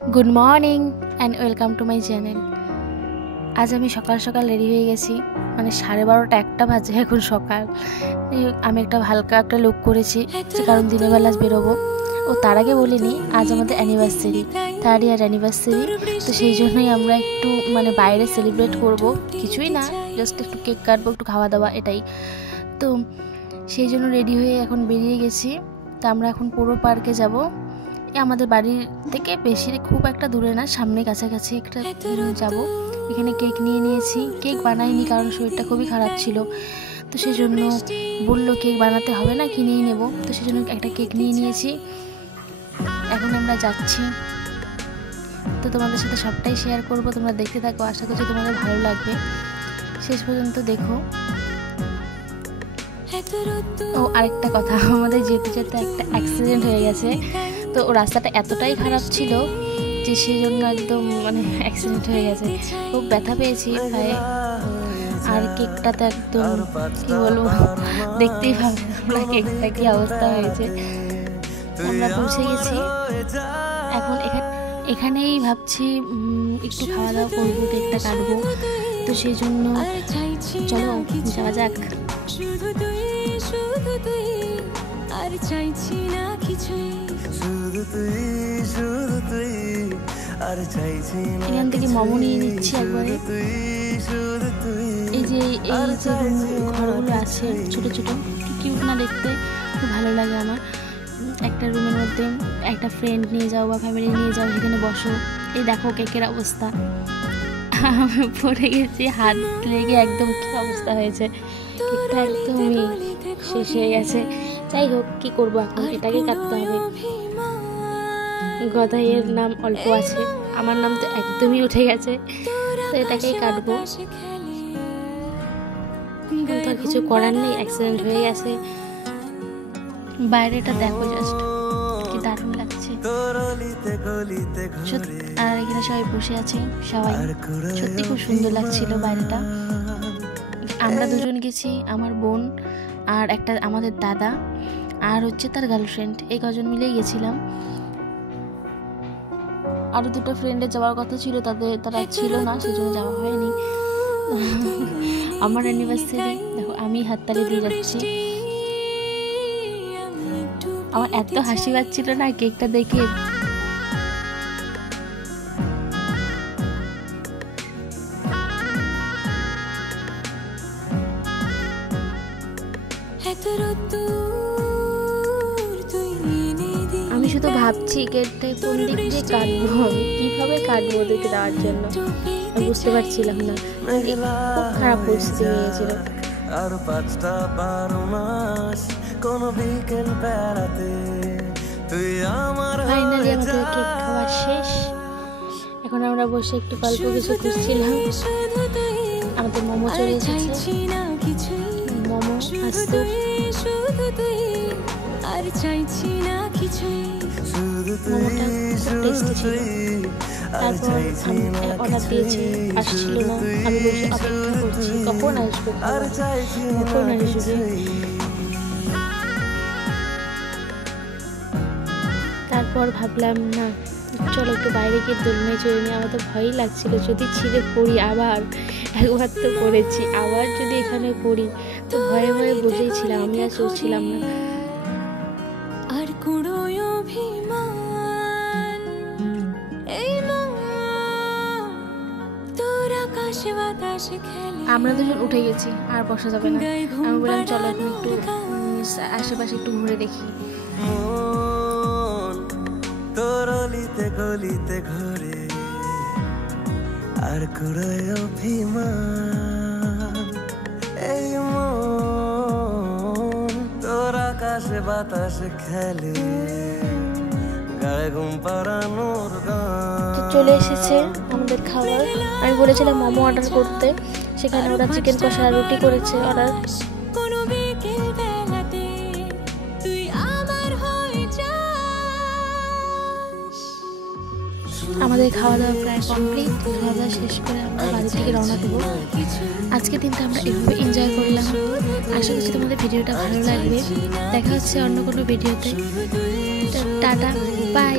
Good morning and welcome to my channel. आज আমি সকাল সকাল রেডি হয়ে গেছি, মানে 12:30 একটা বাজে এখন সকাল। আমি একটা হালকা একটা লুক করেছি কারণ দিনের বেলা বেরোবো। ও তার আগে বলিনি আজ আমাদের অ্যানিভার্সারি, 3rd ইয়ার অ্যানিভার্সারি। তো সেই জন্যই আমরা একটু মানে বাইরে সেলিব্রেট করব, কিছুই না, জাস্ট একটু কেক কাটবো, একটু খাওয়া দাওয়া, এটাই। তো সেই জন্য রেডি হয়ে এখন বেরিয়ে গেছি। তো আমরা এখন পুরো পার্কে যাব। আমাদের বাড়ির থেকে বেশি খুব একটা দূরে না, সামনে কাছাকাছি একটা যাব। এখানে কেক নিয়ে নিয়েছি। কেক বানাইনি কারণ শরীরটা খুবই খারাপ ছিল, তো সেই জন্য বললো কেক বানাতে হবে না, কিনেই নেব। তো সেই জন্য একটা কেক নিয়ে নিয়েছি। এখন আমরা যাচ্ছি। তো তোমাদের সাথে সবটাই শেয়ার করব, তোমরা দেখতে থাকো, আশা করছি তোমাদের ভালো লাগবে, শেষ পর্যন্ত দেখো। ও আরেকটা কথা, আমাদের যেতে যেতে একটা অ্যাক্সিডেন্ট হয়ে গেছে। তো রাস্তাটা এতটাই খারাপ ছিল যে সেই জন্য একদম মানে অ্যাক্সিডেন্ট হয়ে গেছে, খুব ব্যথা পেয়েছি পায়ে। আর কেকটা তো একদম কি বলবো, দেখতেই পাবে আমরা কেকটা কি অবস্থা হয়েছে। আমরা পৌঁছে গেছি এখন। এখানেই ভাবছি একটু খাওয়া দাওয়া করবো, কেকটা কাটবো। তো সেই জন্য চলো যাওয়া যাক। এখান থেকে মোমো নিয়ে নিচ্ছি একবারে। এই যে ঘরগুলো আছে ছোট ছোট, কিউট না দেখতে, খুব ভালো লাগে আমার। একটা রুমের মধ্যে একটা ফ্রেন্ড নিয়ে যাও বা ফ্যামিলি নিয়ে যাও, সেখানে বসো। এই দেখো কেকের অবস্থা, পড়ে গেছি, হাত লেগে একদম কি অবস্থা হয়েছে। কেকটা একদমই শেষ হয়ে গেছে। যাই হোক, কি করবো এখন, এটাকে কাটতে হবে। গদাইয়ের নাম অল্প আছে, আমার নাম তো একদমই উঠে গেছে, তো এটাকেই কাটবো। কিন্তু আর কিছু করার নেই, অ্যাক্সিডেন্ট হয়ে গেছে। বাইরেটা দেখো জাস্ট, কি দারুণ লাগছে। আর এখানে সবাই বসে আছে, সবাই সত্যি খুব সুন্দর লাগছিল বাইরেটা। আমরা দুজন গেছি, আমার বোন আর একটা আমাদের দাদা আর হচ্ছে তার গার্লফ্রেন্ড, এই কজন মিলেই গেছিলাম। আরও দুটো ফ্রেন্ডের যাওয়ার কথা ছিল, তারা ছিল না, সেজন্য যাওয়া হয়নি। আমার অ্যানিভার্সারি দেখো, আমি হাততালি দিয়ে যাচ্ছি। আমার এত হাসি পাচ্ছিল না কেকটা দেখে। আমি শুধু ভাবছি কেকটা কোন দিক দিয়ে কাটবো, কিভাবে কাটবো ওদেরকে দেওয়ার জন্য, আমি বুঝতে পারছিলাম না। খুব খারাপ পরিস্থিতি হয়েছিল। আর 5টা 12 মাস কোন বিকেল বেড়াতে তুই আমার। ফাইনালি আমাদের কেক খাওয়া শেষ। এখন আমরা বসে একটু গল্প কিছু করছিলাম। আমাদের মোমো চলে এসেছে, মোমো আসতো। মোমোটা খুব টেস্টি ছিল। তারপর অর্ডার দিয়েছি, আসছিল না। আমি বসে অপেক্ষা করছি কখন আসবে, কখন আসবে। তারপর ভাবলাম না, চলো একটু বাইরে গিয়ে দোলনায় চড়ে নিই। আমার তো ভয়ই লাগছিল, যদি ছিঁড়ে পড়ি আবার। একবার তো পড়েছি, আবার যদি এখানে পড়ি, তো ভয়ে ভয়ে বসেই ছিলাম, আমি আর চড়ছিলাম না। আর আমরা দুজন উঠে গেছি, আর বসা যাবে না। আমি বললাম চলো এখন একটু আশেপাশে একটু ঘুরে দেখি। গলিতে গলিতে ঘুরে আর কুড়ায় অভিমান, এই মন তোর আকাশে বাতাসে খেলে, গায়ে ঘুম পাড়ানোর গান। চলে এসেছে আমাদের খাবার। আমি বলেছিলাম মোমো অর্ডার করতে, সেখানে ওরা চিকেন কষা রুটি করেছে অর্ডার। আমাদের খাওয়া দাওয়া প্রায় কমপ্লিট। খাওয়া দাওয়া শেষ করে আমরা বাড়ি থেকে রওনা দেবো। আজকে দিনটা আমরা এভাবে এনজয় করলাম। আশা করছি তোমাদের ভিডিওটা ভালো লাগবে। দেখা হচ্ছে অন্য কোনো ভিডিওতে। Tata, by.